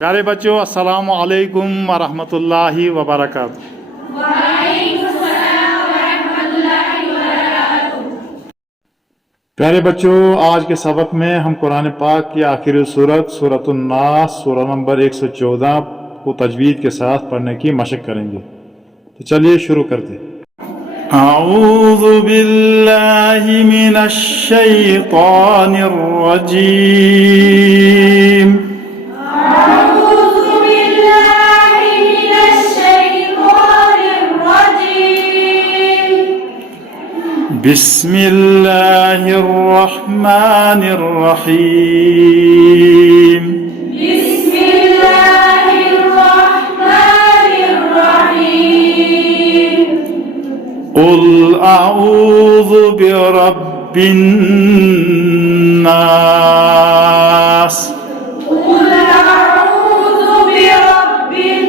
प्यारे बच्चों, अस्सलामु अलैकुम वरहमतुल्लाहि वबरकातुहू। प्यारे बच्चों, आज के सबक में हम कुरान पाक की आखिरी सूरतुन नास सूरा नंबर 114 को तजवीद के साथ पढ़ने की मशक करेंगे। तो चलिए शुरू करते हैं। अऊज़ु बिल्लाहि मिनश शैतानिर रजीम। बिस्मिल्लाहिर्रहमानिर्रहीम। बिस्मिल्लाहिर्रहमानिर्रहीम। क़ुल अऊज़ु बिरब्बिन नास। क़ुल अऊज़ु बिरब्बिन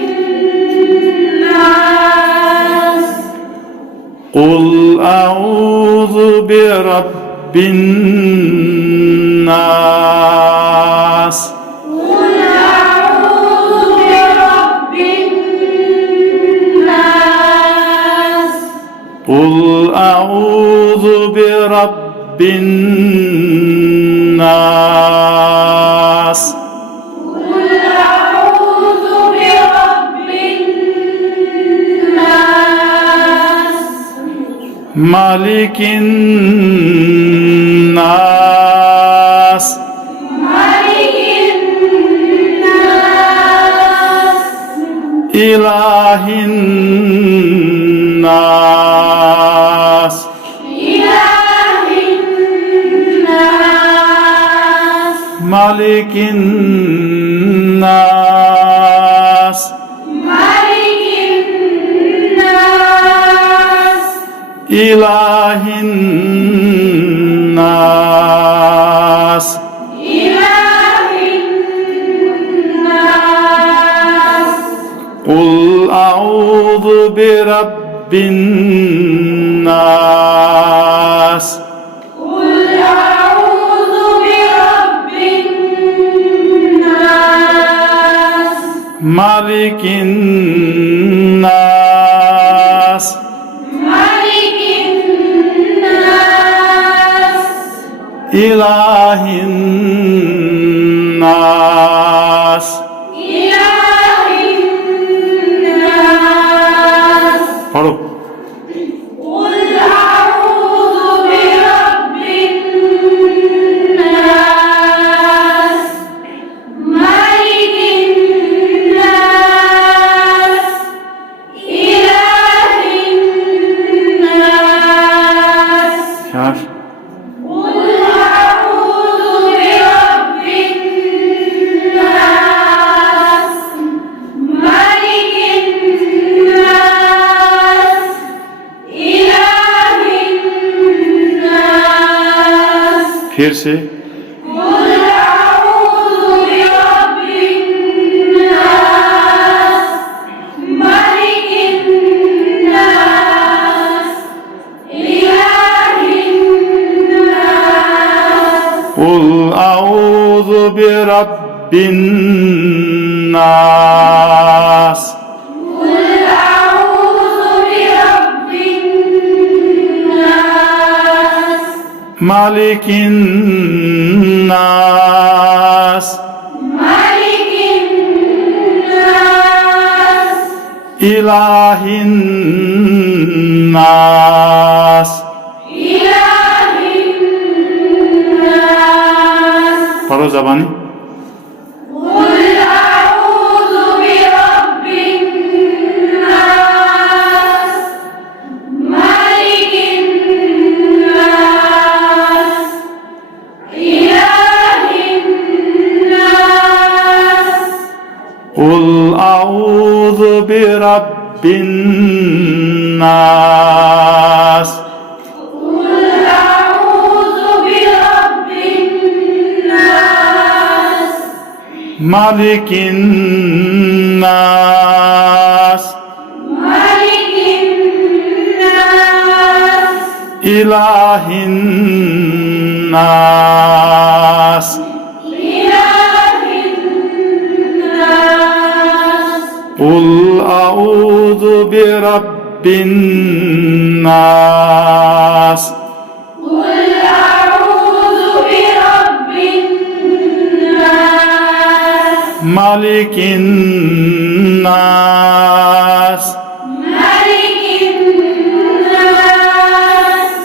नास। क़ुल अऊज़ु बिरब्बिन नास। क़ुल अऊज़ु बिरब्बिन नास। क़ुल अऊज़ु बिरब्बिन नास। क़ुल अऊज़ु बिरब्बिन नास। मालिकिन नास। मालिकिन नास। इलाहिन नास। इलाहिन नास। मालिकिन नास। मालिकिन नास। इलाहिन नास। इलाहिन नास। क़ुल अऊज़ु बिरब्बिन नास। क़ुल अऊज़ु बिरब्बिन नास। मालिकिन नास। मालिकिन नास। इलाहिन नास। इलाहिन नास। पढ़ो। क़ुल अऊज़ु बिरब्बिन नास। मालिकिन नास। इलाहिन नास। शाबाश। क़ुल अऊज़ु बिरब्बिन नास। मालिकिन नास। इलाहिन नास। फिर से। क़ुल अऊज़ु बिरब्बिन नास। मालिकिन नास। इलाहिन नास। क़ुल अऊज़ु बिरब्बिन नास। क़ुल अऊज़ु बिरब्बिन नास। मालिकिन नास। मालिकिन नास। इलाहिन नास। इलाहिन नास। पढ़ो ज़बानी। क़ुल अऊज़ु बिरब्बिन नास। मालिकिन नास। इलाहिन नास। क़ुल अऊज़ु बिरब्बिन नास। क़ुल अऊज़ु बिरब्बिन नास। मालिकिन नास। मालिकिन नास। इलाहिन नास। इलाहिन नास। قل أعوذ برب الناس قل أعوذ برب الناس ملك الناس ملك الناس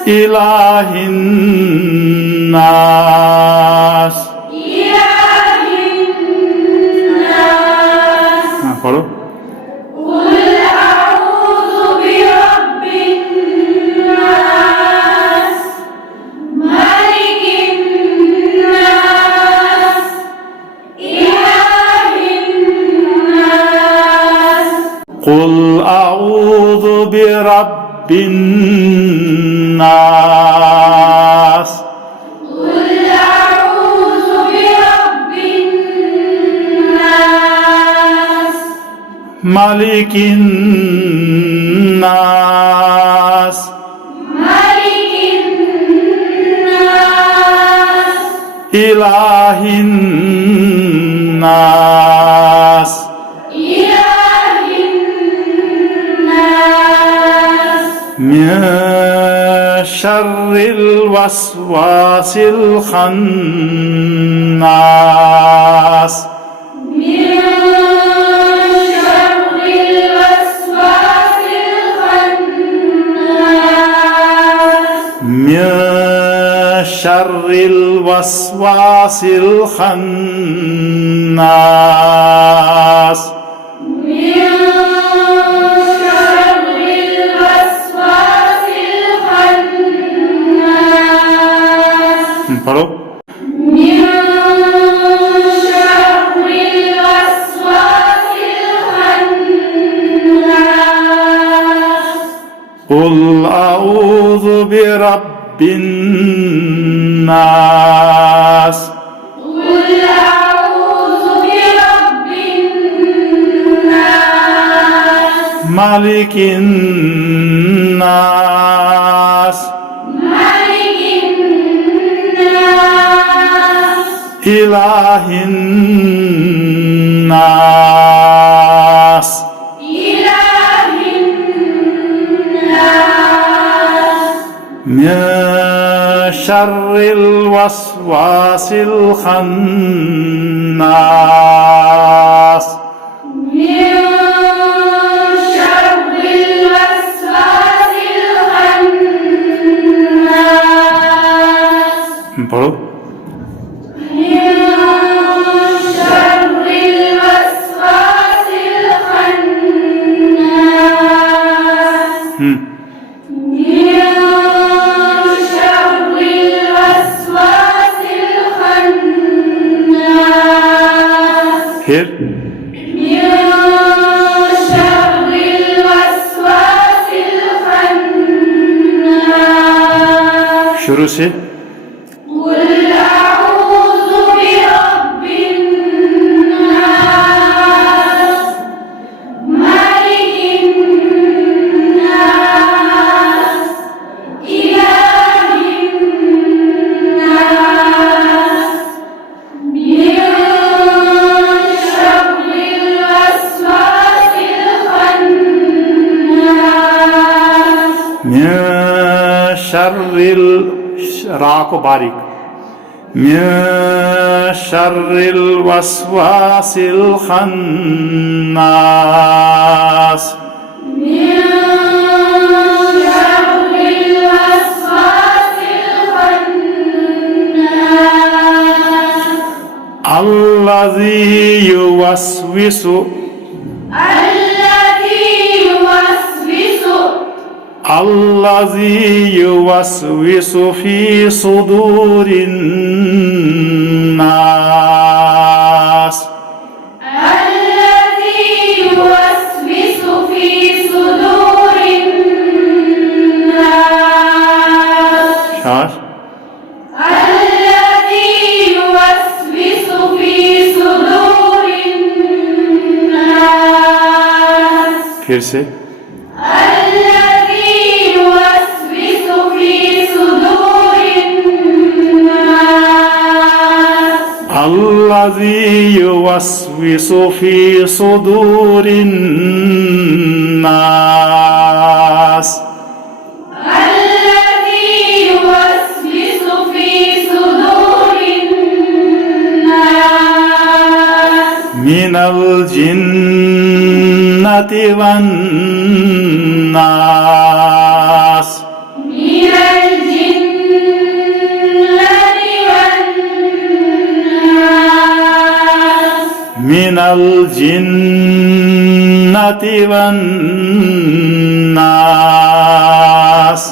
إله الناس إله الناس पढ़ो قل أعوذ برب الناس ملك الناس إله الناس قل أعوذ برب الناس قل أعوذ برب الناس ملك الناس ملك الناس إله الناس إله الناس من شر الوسواس الخناس من شر الوسواس الخناس من شر الوسواس الخناس من شر الوسواس الخناس पढ़ो من شر الوسواس الخناس قل أعوذ برب الناس قل أعوذ برب الناس ملك الناس ملك الناس إله الناس إله الناس من شر الوسواس الخناس من شر الوسواس الخناس पढ़ो من شر الوسواس الخناس من شر الوسواس الخناس फिर من شر الوسواس الخناس शुरू से قل أعوذ برب الناس ملك الناس إله الناس من شر الوسواس الخناس من شر راكو باریک من شر الوسواس الخناس من شر الوسواس الخناس الذي يوسوس الذي يوسوس في صدور الناس الذي يوسوس في صدور الناس شاش الذي يوسوس في صدور الناس फिर से الذي يوسوس في صدور الناس الذي يوسوس في صدور الناس الذي يوسوس في صدور الناس من الجنة والناس من من الجنة والناس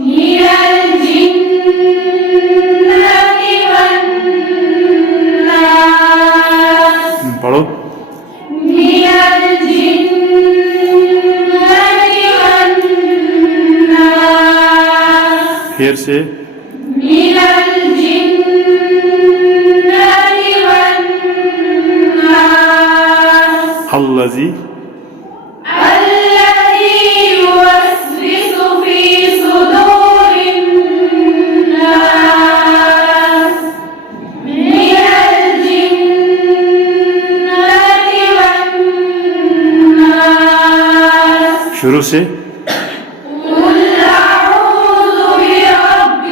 من الجنة والناس पढ़ो من الجنة والناس फिर से من الجنة والناس الذي الذي يوسوس في صدور الناس من الجنة والناس शुरू से قل أعوذ برب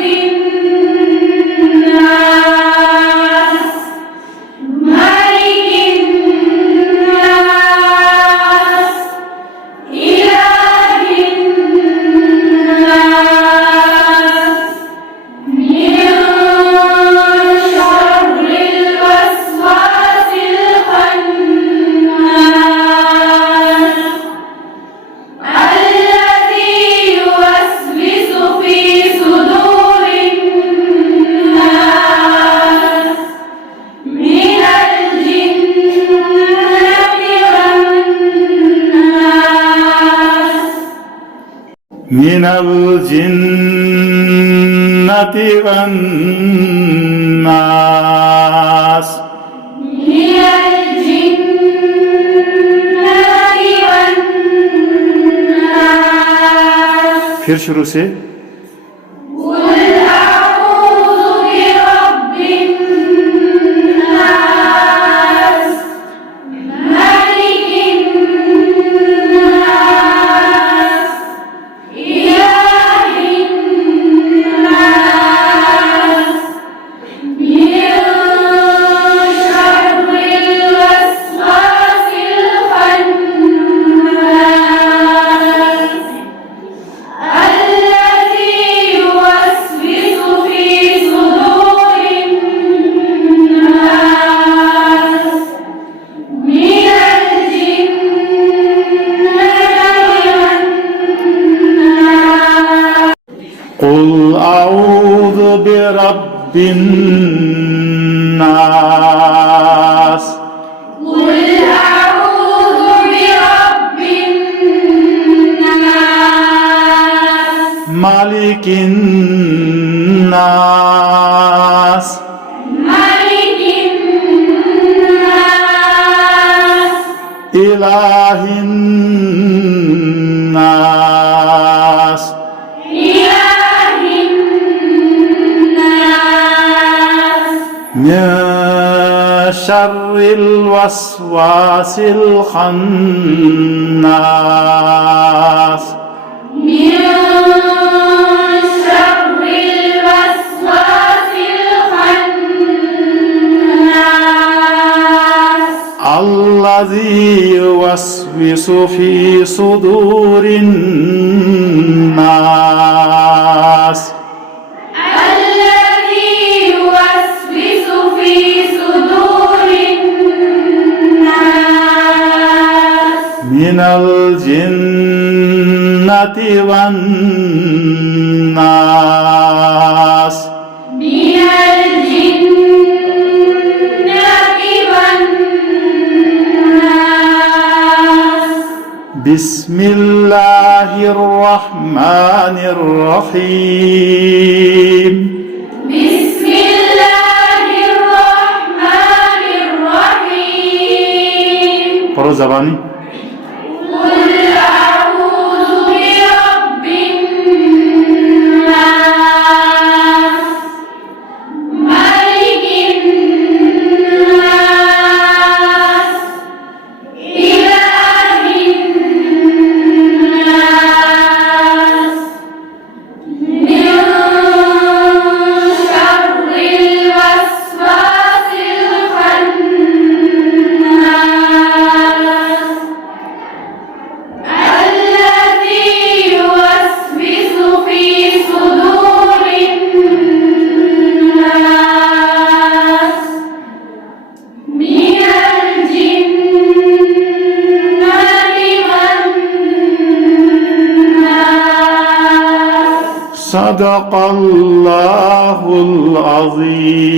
الناس ملك الناس إله الناس من شر الوسواس الخناس الذي يوسوس في صدور الناس من الجنة والناس من الجنة والناس من الجنة والناس फिर शुरू से قل أعوذ برب الناس ملك الناس إله الناس من شر الوسواس الخناس الذي يوسوس في صدور الناس من الجنة والناس قل أعوذ برب الناس قل أعوذ برب الناس مالك الناس ملك الناس إله الناس إله الناس من شر الوسواس الخناس من شر الوسواس الخناس الذي يوسوس في صدور الناس الذي يوسوس في صدور الناس من الجنة والناس من الجنة والناس بسم الله الرحمن الرحيم بسم الله الرحمن الرحيم पढ़ो ज़बानी قل أعوذ برب الناس ملك الناس صدق الله العظيم.